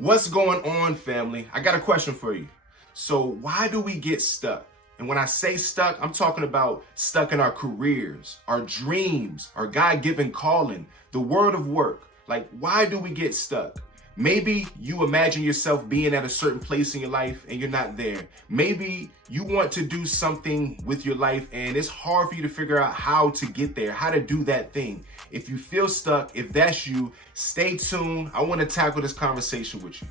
What's going on, family? I got a question for you. So why do we get stuck? And when I say stuck, I'm talking about stuck in our careers, our dreams, our God-given calling, the world of work. Like, why do we get stuck? Maybe you imagine yourself being at a certain place in your life and you're not there. Maybe you want to do something with your life and it's hard for you to figure out how to get there, how to do that thing. If you feel stuck, if that's you, stay tuned. I want to tackle this conversation with you.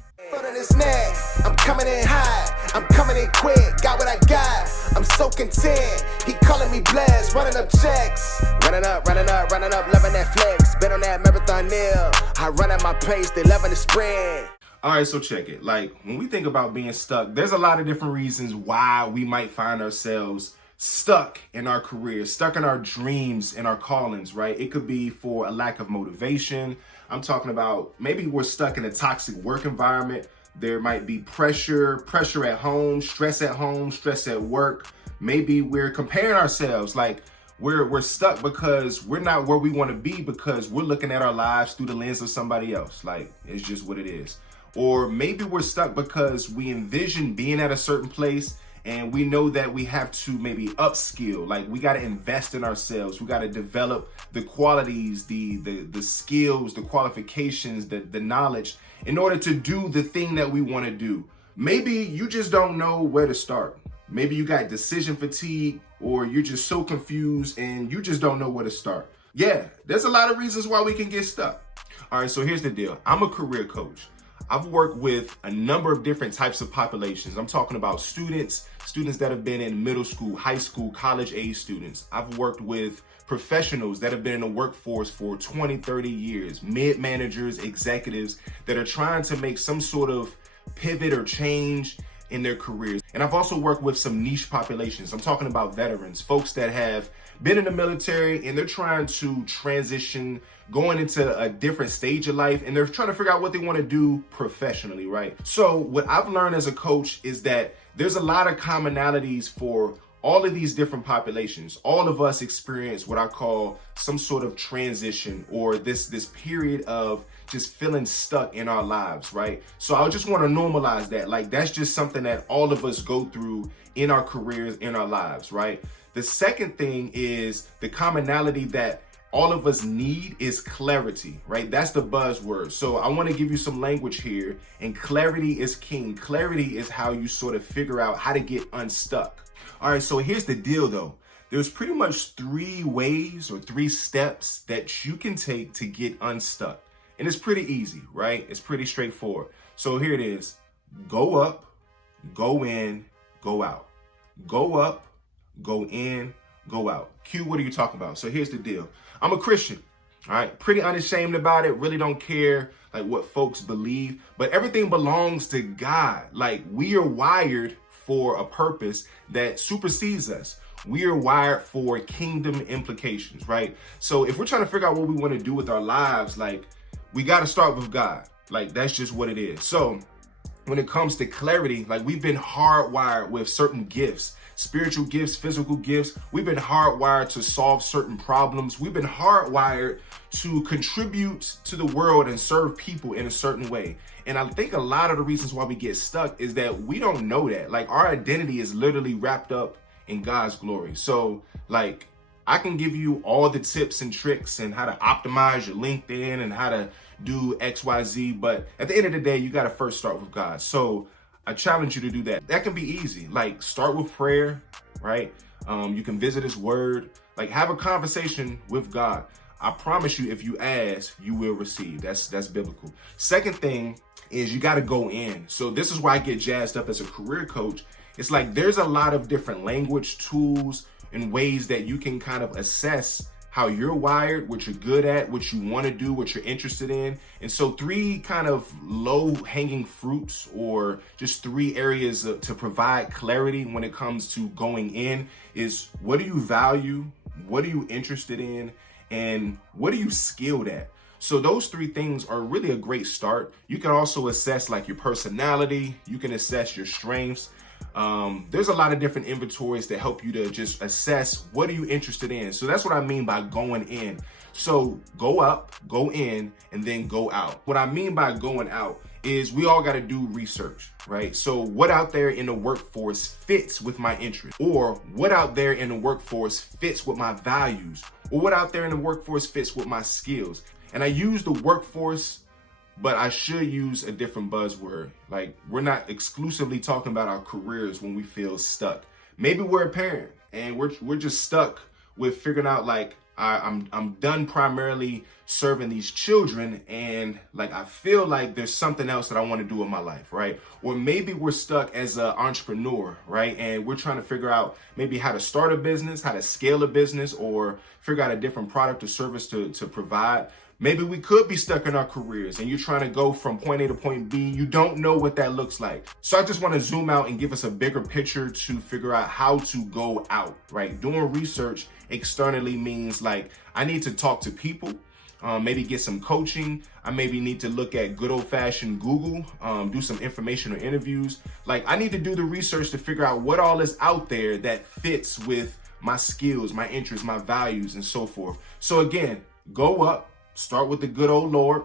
I'm coming in high, I'm coming in quick, got what I got, I'm so content, he calling me blessed, running up checks, running up, loving that flex, been on that marathon nil, I run at my pace, they loving the sprint. All right, so check it. Like, when we think about being stuck, there's a lot of different reasons why we might find ourselves stuck in our careers, stuck in our dreams and our callings, right? It could be for a lack of motivation. I'm talking about maybe we're stuck in a toxic work environment. There might be pressure at home, stress at work. Maybe we're comparing ourselves, like we're stuck because we're not where we want to be because we're looking at our lives through the lens of somebody else. Like, it's just what it is. Or maybe we're stuck because we envision being at a certain place and we know that we have to maybe upskill, like we got to invest in ourselves. We got to develop the qualities, the skills, the qualifications, the knowledge in order to do the thing that we want to do. Maybe you just don't know where to start. Maybe you got decision fatigue or you're just so confused and you just don't know where to start. Yeah, there's a lot of reasons why we can get stuck. All right, so here's the deal. I'm a career coach. I've worked with a number of different types of populations. I'm talking about students that have been in middle school, high school, college age students. I've worked with professionals that have been in the workforce for 20, 30 years, mid-managers, executives that are trying to make some sort of pivot or change in their careers. And I've also worked with some niche populations. I'm talking about veterans, folks that have been in the military and they're trying to transition, going into a different stage of life, and they're trying to figure out what they want to do professionally, right? So what I've learned as a coach is that there's a lot of commonalities for all of these different populations. All of us experience what I call some sort of transition or this period of just feeling stuck in our lives, right? So I just want to normalize that. Like, that's just something that all of us go through in our careers, in our lives, right? The second thing is the commonality that all of us need is clarity, right? That's the buzzword. So I want to give you some language here, and clarity is king. Clarity is how you sort of figure out how to get unstuck. All right, so here's the deal though. There's pretty much 3 ways or 3 steps that you can take to get unstuck. And it's pretty easy, right? It's pretty straightforward. So here it is. Go up, go in, go out. Go up, go in, go out. Q, what are you talking about? So here's the deal. I'm a Christian, all right? Pretty unashamed about it. Really don't care like what folks believe, but everything belongs to God. Like, we are wired for a purpose that supersedes us. We are wired for kingdom implications, right? So if we're trying to figure out what we want to do with our lives, like, we got to start with God. Like, that's just what it is. So when it comes to clarity, like, we've been hardwired with certain gifts, spiritual gifts, physical gifts. We've been hardwired to solve certain problems. We've been hardwired to contribute to the world and serve people in a certain way. And I think a lot of the reasons why we get stuck is that we don't know that. Like, our identity is literally wrapped up in God's glory. So, like, I can give you all the tips and tricks and how to optimize your LinkedIn and how to do XYZ. But at the end of the day, you got to first start with God. So I challenge you to do that. That can be easy. Like, start with prayer, right? You can visit his word, like, have a conversation with God. I promise you, if you ask, you will receive. That's biblical. Second thing is you got to go in. So this is why I get jazzed up as a career coach. It's like, there's a lot of different language tools and ways that you can kind of assess how you're wired, what you're good at, what you want to do, what you're interested in. And so 3 kind of low hanging fruits, or just 3 areas to provide clarity when it comes to going in, is what do you value? What are you interested in? And what are you skilled at? So those 3 things are really a great start. You can also assess like your personality. You can assess your strengths. There's a lot of different inventories that help you to just assess what are you interested in. So that's what I mean by going in. So go up, go in, and then go out. What I mean by going out is we all got to do research, right? So what out there in the workforce fits with my interest, or what out there in the workforce fits with my values, or what out there in the workforce fits with my skills. And I use the workforce, but I should use a different buzzword. Like, we're not exclusively talking about our careers when we feel stuck. Maybe we're a parent and we're just stuck with figuring out, like, I'm done primarily serving these children, and like I feel like there's something else that I want to do in my life, right? Or maybe we're stuck as an entrepreneur, right? And we're trying to figure out maybe how to start a business, how to scale a business, or figure out a different product or service to provide. Maybe we could be stuck in our careers and you're trying to go from point A to point B. You don't know what that looks like. So I just want to zoom out and give us a bigger picture to figure out how to go out, right? Doing research externally means, like, I need to talk to people, maybe get some coaching. I maybe need to look at good old fashioned Google, do some information or interviews. Like, I need to do the research to figure out what all is out there that fits with my skills, my interests, my values, and so forth. So again, go up. Start with the good old Lord,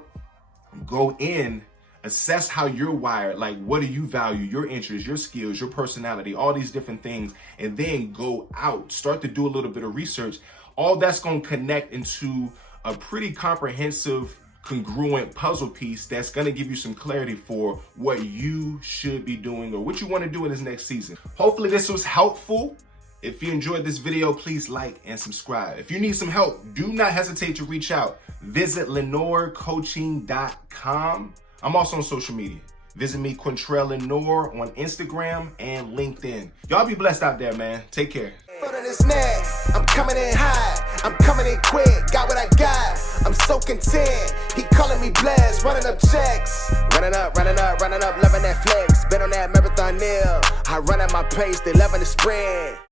go in, assess how you're wired, like what do you value, your interests, your skills, your personality, all these different things, and then go out, start to do a little bit of research. All that's going to connect into a pretty comprehensive, congruent puzzle piece that's going to give you some clarity for what you should be doing or what you want to do in this next season. Hopefully this was helpful. If you enjoyed this video, please like and subscribe. If you need some help, do not hesitate to reach out. Visit LenoreCoaching.com. I'm also on social media. Visit me, Quintrell Lenore, on Instagram and LinkedIn. Y'all be blessed out there, man. Take care. I'm coming in high, I'm coming in quick, got what I got, I'm so content, he calling me blessed, running up checks, running up, loving that flex, been on that marathon nail, I run at my pace, they loving the sprint.